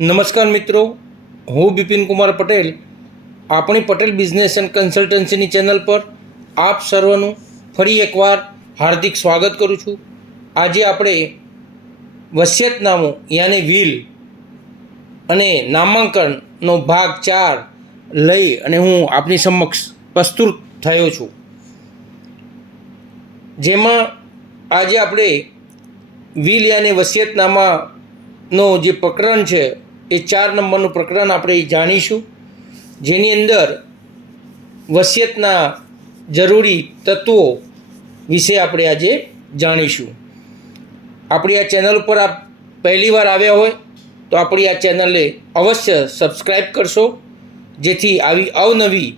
નમસ્કાર મિત્રો, હું બિપિન કુમાર પટેલ આપણી પટેલ બિઝનેસ એન્ડ કન્સલ્ટન્સીની ચેનલ પર આપ સર્વનું ફરી એકવાર હાર્દિક સ્વાગત કરું છું. આજે આપણે વસિયતનામું યાની વિલ અને નામાંકનનો ભાગ 4 લઈ અને હું આપની સમક્ષ પ્રસ્તુત થયો છું. જેમાં આજે આપણે વિલ યાની વસિયતનામાનો જે પ્રકરણ છે એ 4 નંબરનું પ્રકરણ આપણે જાણીશું, જેની અંદર વસિયતના જરૂરી તત્વો વિશે આપણે આજે જાણીશું. આપણી આ ચેનલ ઉપર આપ પહેલીવાર આવ્યા હોય તો આપણી આ ચેનલને અવશ્ય સબસ્ક્રાઈબ કરશો, જેથી આવી અવનવી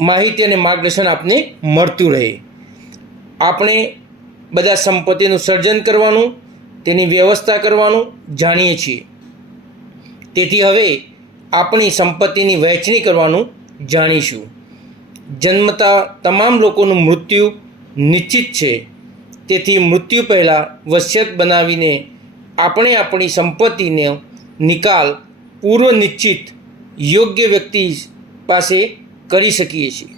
માહિતી અને માર્ગદર્શન આપને મળતું રહે. આપણે બધા સંપત્તિનું સર્જન કરવાનું, તેની વ્યવસ્થા કરવાનું જાણીએ છીએ. તેથી હવે આપણી સંપત્તિની વહેંચણી કરવાનું જાણીશું. જન્મતા તમામ લોકોનું મૃત્યુ નિશ્ચિત છે, તેથી મૃત્યુ પહેલાં વસિયત બનાવીને આપણે આપણી સંપત્તિનો નિકાલ પૂર્વ નિશ્ચિત યોગ્ય વ્યક્તિ પાસે કરી શકીએ છીએ.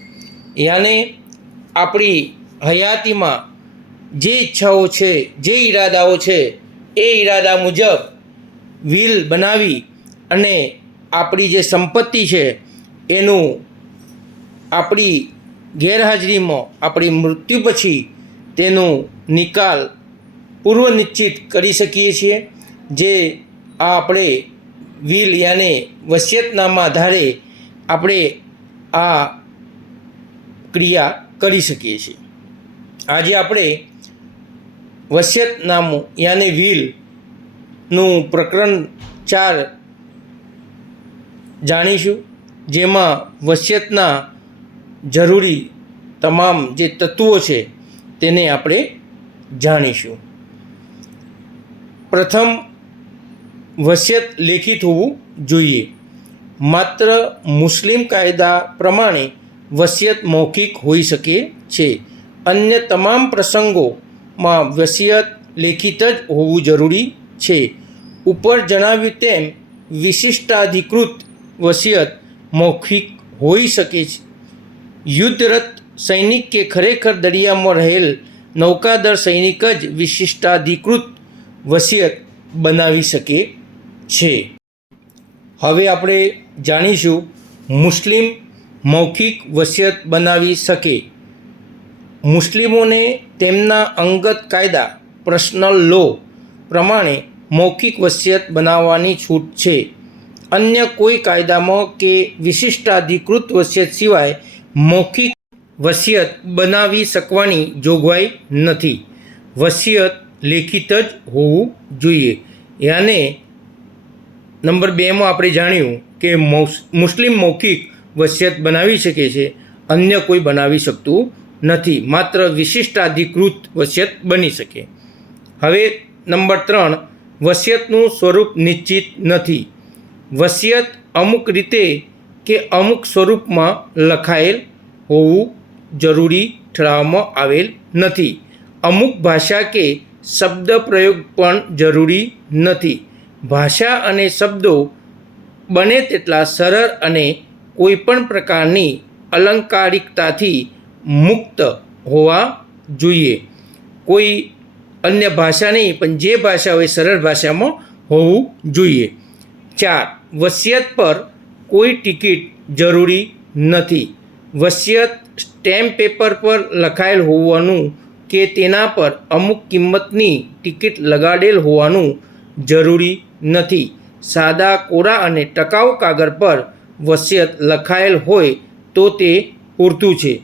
યાને આપણી હયાતીમાં જે ઈચ્છાઓ છે, જે ઈરાદાઓ છે, એ ઈરાદા મુજબ વિલ બનાવી અને આપણી જે સંપત્તિ છે એનું આપણી ગેરહાજરીમાં આપણી મૃત્યુ પછી તેનો નિકાલ પૂર્વ નિશ્ચિત કરી શકીએ છીએ. જે આપણે વિલ યાને વસિયતનામા આધારે આપણે આ ક્રિયા કરી શકીએ છીએ. આજે આપણે વસિયતનામું યાને વિલનું પ્રકરણ 4 જાણીશું, જેમાં વસિયતના જરૂરી તમામ જે તત્વો છે તેને આપણે જાણીશું. પ્રથમ, વસિયત લેખિત હોવું જોઈએ. માત્ર મુસ્લિમ કાયદા પ્રમાણે વસિયત મૌખિક હોઈ શકે છે. અન્ય તમામ પ્રસંગોમાં વસિયત લેખિત જ હોવું જરૂરી છે. ઉપર જણાવ્યું તેમ વિશિષ્ટાધિકૃત વસિયત મૌખિક હોઈ શકે છે. યુદ્ધરત સૈનિક કે ખરેખર દરિયામાં રહેલ નૌકાદળ સૈનિક જ વિશિષ્ટાધિકૃત વસિયત બનાવી શકે છે. હવે આપણે જાણીશું મુસ્લિમ મૌખિક વસિયત બનાવી શકે. મુસ્લિમોને તેમના અંગત કાયદા પર્સનલ લો પ્રમાણે મૌખિક વસિયત બનાવવાની છૂટ છે. અન્ય કોઈ કાયદામાં કે વિશિષ્ટાધિકૃત વસિયત સિવાય મૌખિક વસિયત બનાવી શકવાની જોગવાઈ નથી. વસિયત લેખિત જ હોવું જોઈએ. યાને નંબર 2માં આપણે જાણ્યું કે મુસ્લિમ મૌખિક વસિયત બનાવી શકે છે, અન્ય કોઈ બનાવી શકતું નથી. માત્ર વિશિષ્ટાધિકૃત વસિયત બની શકે. હવે નંબર 3, વસિયતનું સ્વરૂપ નિશ્ચિત નથી. વસિયત અમુક રીતે કે અમુક સ્વરૂપમાં લખાયેલ હોવું જરૂરી ઠરાવવામાં આવેલ નથી. અમુક ભાષા કે શબ્દ પ્રયોગ પણ જરૂરી નથી. ભાષા અને શબ્દો બને તેટલા સરળ અને કોઈપણ પ્રકારની અલંકારિકતાથી મુક્ત હોવા જોઈએ. કોઈ અન્ય ભાષા નહીં, પણ જે ભાષા હોય સરળ ભાષામાં હોવું જોઈએ. 4, વસિયત પર કોઈ ટિકિટ જરૂરી નથી. વસિયત સ્ટેમ્પ પેપર પર લખાયેલ હોવાનું કે તેના પર અમુક કિંમતની ટિકિટ લગાડેલ હોવાનું જરૂરી નથી. સાદા, કોરા અને ટકાઉ કાગળ પર વસિયત લખાયેલ હોય તો તે પૂરતું છે.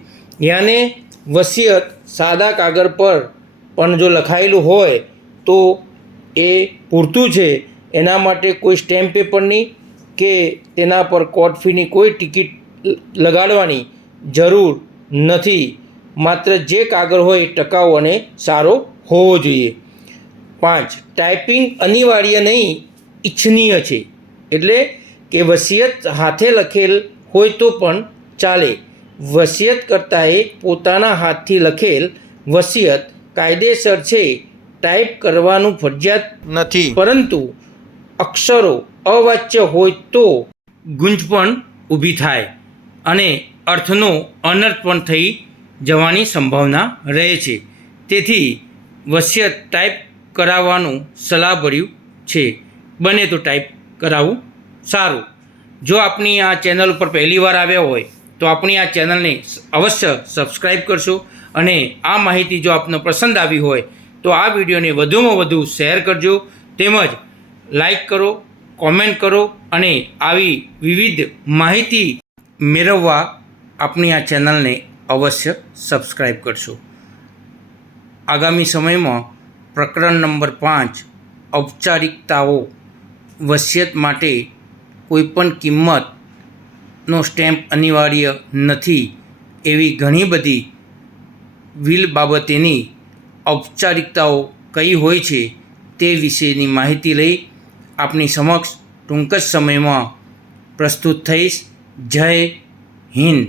યાને વસિયત સાદા કાગળ પર પણ જો લખાયેલું હોય તો એ પૂરતું છે. એના માટે કોઈ સ્ટેમ્પ પેપરની કે તેના પર કોર્ટ ફીની કોઈ ટિકિટ લગાડવાની જરૂર નથી. માત્ર જે કાગળ હોય એ ટકાઉ અને સારો હોવો જોઈએ. 5, ટાઈપિંગ અનિવાર્ય નહીં, ઇચ્છનીય છે. એટલે કે વસિયત હાથે લખેલ હોય તો પણ ચાલે. વસિયતકર્તાએ પોતાના હાથથી લખેલ વસિયત કાયદેસર છે, ટાઈપ કરવાનું ફરજિયાત નથી. પરંતુ અક્ષરો અવાચ્ય હોય તો ગુંજ પણ ઊભી થાય અને અર્થનો અનર્થ પણ થઈ જવાની સંભાવના રહે છે. તેથી વસિયત ટાઈપ કરાવવાનું સલાહભર્યું છે. બને તો ટાઈપ કરાવવું સારું. જો આપની આ ચેનલ ઉપર પહેલી વાર આવ્યા હોય તો આપણી આ ચેનલને અવશ્ય સબસ્ક્રાઈબ કરશો અને આ માહિતી જો આપને પસંદ આવી હોય તો આ વિડીયોને વધુમાં વધુ શેર કરજો, તેમજ લાઈક કરો, કોમેન્ટ કરો અને આવી વિવિધ માહિતી મેળવવા આપણી આ ચેનલને અવશ્ય સબસ્ક્રાઈબ કરશો. આગામી સમયમાં પ્રકરણ નંબર 5 ઔપચારિકતાઓ, વસિયત માટે કોઈપણ કિંમતનો સ્ટેમ્પ અનિવાર્ય નથી એવી ઘણી બધી વિલ બાબતેની ઔપચારિકતાઓ કઈ હોય છે તે વિશેની માહિતી લઈ આપની સમક્ષ ટૂંક જ સમયમાં પ્રસ્તુત થઈશ. જય હિન્દ.